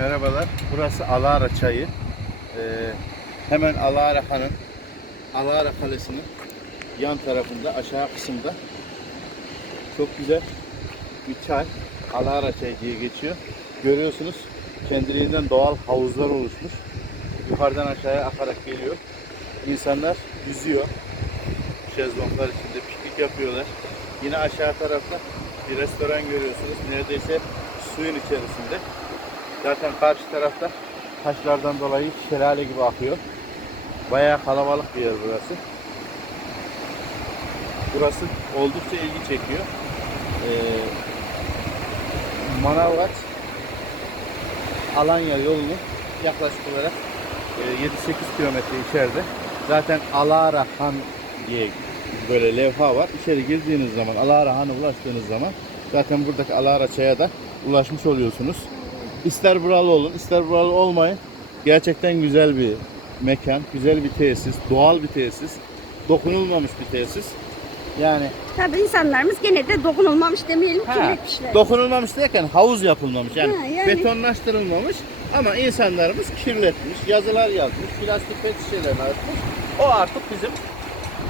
merhabalar. Burası Alara Çayı. Ee, hemen Alara Han'ın Alara Kalesi'nin yan tarafında aşağı kısımda çok güzel bir çay. Alara Çayı diye geçiyor. Görüyorsunuz kendiliğinden doğal havuzlar oluşmuş. Yukarıdan aşağıya akarak geliyor. İnsanlar yüzüyor. Şezlonglar içinde piknik yapıyorlar. Yine aşağı tarafta bir restoran görüyorsunuz. Neredeyse suyun içerisinde. Zaten karşı tarafta taşlardan dolayı şelale gibi akıyor. Bayağı kalabalık bir yer burası. Burası oldukça ilgi çekiyor. Ee, Manavgat Alanya yolunu yaklaşık olarak e, 7-8 kilometre içeride. Zaten Alara Han diye böyle levha var. İçeri girdiğiniz zaman Alara Han'a ulaştığınız zaman zaten buradaki Alara Çay'a da ulaşmış oluyorsunuz. İster buralı olun, ister buralı olmayın. Gerçekten güzel bir mekan, güzel bir tesis, doğal bir tesis, dokunulmamış bir tesis. Yani Tabii insanlarımız gene de dokunulmamış demeyelim Ha, kirletmişler. dokunulmamış derken havuz yapılmamış. Yani, Ha, yani. betonlaştırılmamış ama insanlarımız kirletmiş, yazılar yazmış, plastik pet şişelerini atmış. O artık bizim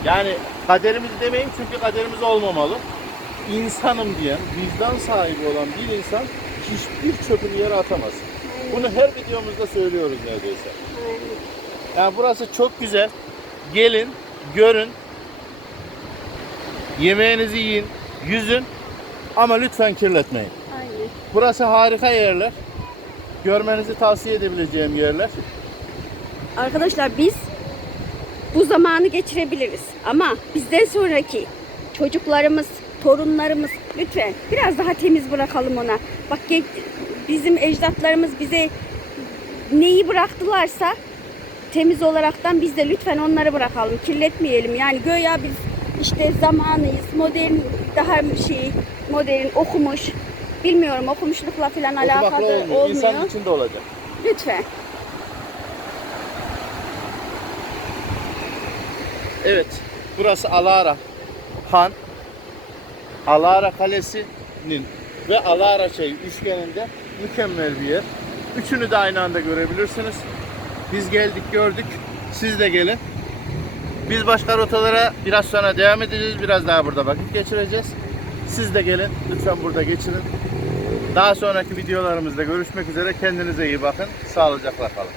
yani kaderimiz demeyin çünkü kaderimiz olmamalı. İnsanım diyen, vicdan sahibi olan bir insan hiçbir çöpünü yere atamaz. Bunu her videomuzda söylüyoruz neredeyse. Yani burası çok güzel. Gelin, görün. Yemeğinizi yiyin, yüzün ama lütfen kirletmeyin. Aynen. Burası harika yerler. Görmenizi tavsiye edebileceğim yerler. Arkadaşlar biz bu zamanı geçirebiliriz ama bizden sonraki çocuklarımız, torunlarımız lütfen biraz daha temiz bırakalım ona. Bak bizim ecdatlarımız bize neyi bıraktılarsa temiz olaraktan biz de lütfen onları bırakalım. Kirletmeyelim. Yani göya biz işte zamanıyız. Modern daha şey modern okumuş. Bilmiyorum okumuşlukla falan Okumakla alakalı olmuyor. olmuyor. İnsanın içinde olacak. Lütfen. Evet. Burası Alara Han. Alara Kalesi'nin ve Alara Çayı üçgeninde mükemmel bir yer. Üçünü de aynı anda görebilirsiniz. Biz geldik gördük. Siz de gelin. Biz başka rotalara biraz sonra devam edeceğiz. Biraz daha burada vakit geçireceğiz. Siz de gelin. Lütfen burada geçirin. Daha sonraki videolarımızda görüşmek üzere. Kendinize iyi bakın. Sağlıcakla kalın.